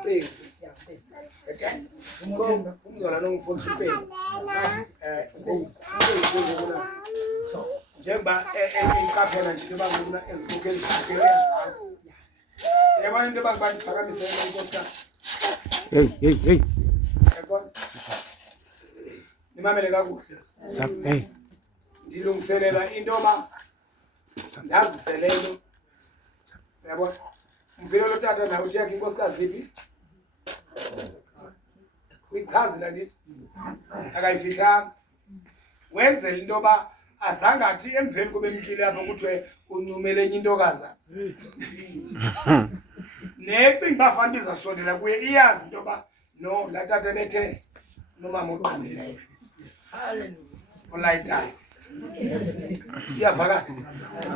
Spain. Okay? Umzola nongifundisa Spain. Njengoba iqaphela nje lebanguna ezibukeli sisebenzazi. Yabona into bangabantu phakamisela inkosikazi. Hey. Yabona? Nimamele kakuhle. Hey. Ndilungiselela into ba ndaziselelo. Yabona? Mvilo lo tata nawe uthi yakhe inkosikazi iphi? Uyichazi la ndithi. Akayifihlanga. Wenzela into ba azange athi emveni kube mkile apha kuthiwe uncumele enye intokazi. Necinga bafana bizasondela kuye iyazi into ba no la tata bethe nomama uqamileyo. Olayitayo. Iyavakala.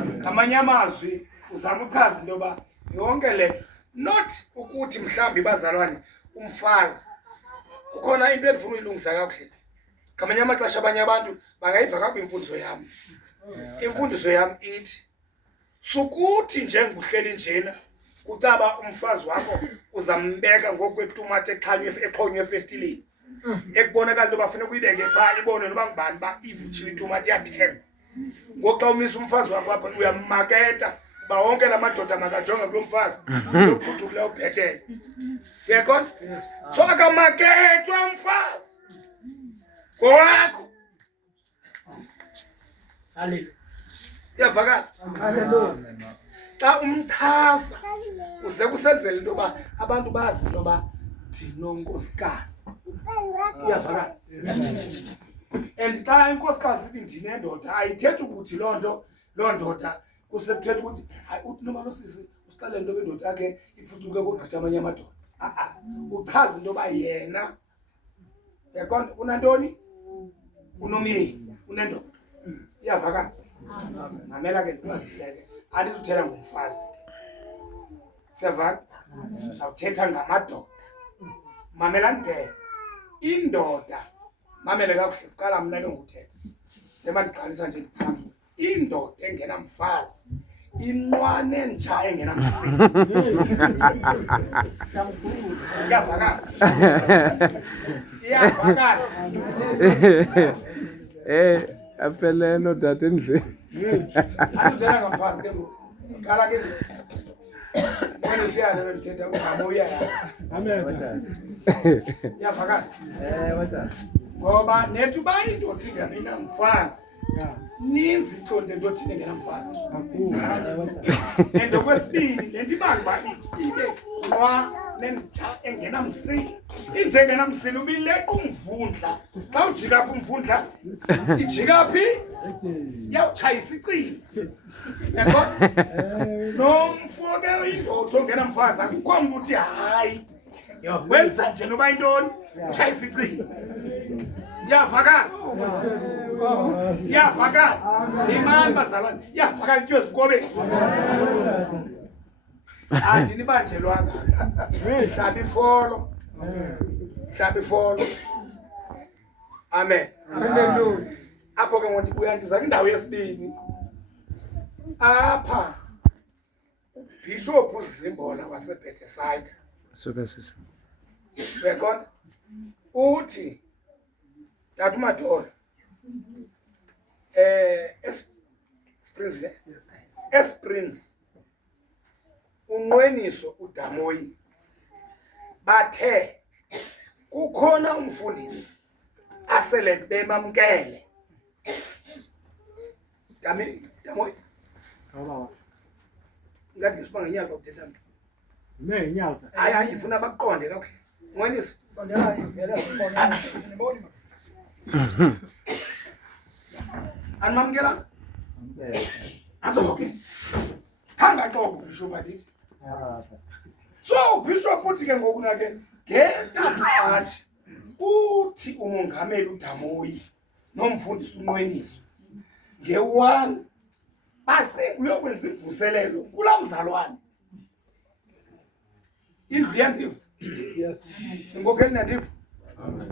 Ngamanye amazwi uzama uchaza into ba yonke le not ukuthi mhlawumbe bazalwane umfazi ukhona into endifuna uyilungisa kakuhle. Ngamanye amaxesha abanye abantu bangayiva kakubi imfundiso yami. Imfundiso yami ithi sukuthi njengohleli njena kutaba umfazi wakho uzambeka ngokwetumate exhonywe efestileni. Ekubonakala into bafuna kuyibeke pha ibone noba ngubani ba ivuthiwe itumate yathenga. Ngoxa umisa umfazi wakho apha uyamaketa ba wonke lamadoda makajonga kulo mfazi lokuphucukela ubhetele. Uyaqonda? So akamaketwa umfazi kwakho. Hallelujah. Iyavakala? Hallelujah. Xa umthaza uze kusenzela into ba abantu bazi into ba ndinonkosikazi. Iyavakala? And xa inkosikazi ithi ndinendoda ayithethi ukuthi loo ndoda kusekuthetha ukuthi hayi uthi noma losisi usixele into bendoda yakhe iphucuke kodwa amanye amadoda. Uchaza into ba yena yaqonda unantoni? Unomyeni, unendoda. Iyavakala? Mamela ke ndibaziseke. Andizuthela ngomfazi. Seven. Sawuthetha ngamadoda. Mamela nde. Indoda. Mamela kakuhle qala mina ke nguthetha. Sema ndiqalisa nje phansi. Indoda engenamfazi. Inqwane nja engenamsini. Iyavakala? Iyavakala? Aphelelo tata endlini. Andithela ngomfazi ke ngoku. Qala ke wena usiyana wenthetha ugama uyayazi. Amen. Iyavakala? Wata. Ngoba nethu ba indoda ingenamfazi. Ninzi iqonde into thina engenamfazi. And okwesibini lento ibanga ba ibe nqa nenja engenamsini. Inje engenamsini ubileqa umvundla. Xa ujika apha umvundla ijika phi? Yawutshayisa icini. Yabona? Nomfo ke indoda ongenamfazi akukho mntu uthi hayi. Wenza nje noba intoni? Utshayisa icini. Iyavakala? Iyavakala? Imani bazalwane, iyavakala into ezikobeni. Andinibanjelwanga. Hlaba ifolo. Hlaba ifolo. Amen. Hallelujah. Apho ke ngondibuya ndiza kwindawo yesibini. Apha uBishop uZimbola waseBethesida. Suka sisi. Uyaqonda? Uthi tata uMadola Springs le? Springs unqweniso uDamoyi bathe kukhona umfundisi asele bemamkele. Damoyi ngathi ngisibanga inyaka ukuthetha mntu. Inyaka. Hayi ngifuna baqonde kakuhle. Nqweniso Sondela ivela sibona sinibona. Animamkela? Azoke. Khanga xobo Bishop adithi. So Bishop uthi ke ngoku na ke ngentathu athi uthi umongameli uDamoyi nomfundisi unqweniso nge1 bacinga uyokwenza imvuselelo kula mzalwane. Indlu yandivu. Yes. Singokheli nandivu. Amen.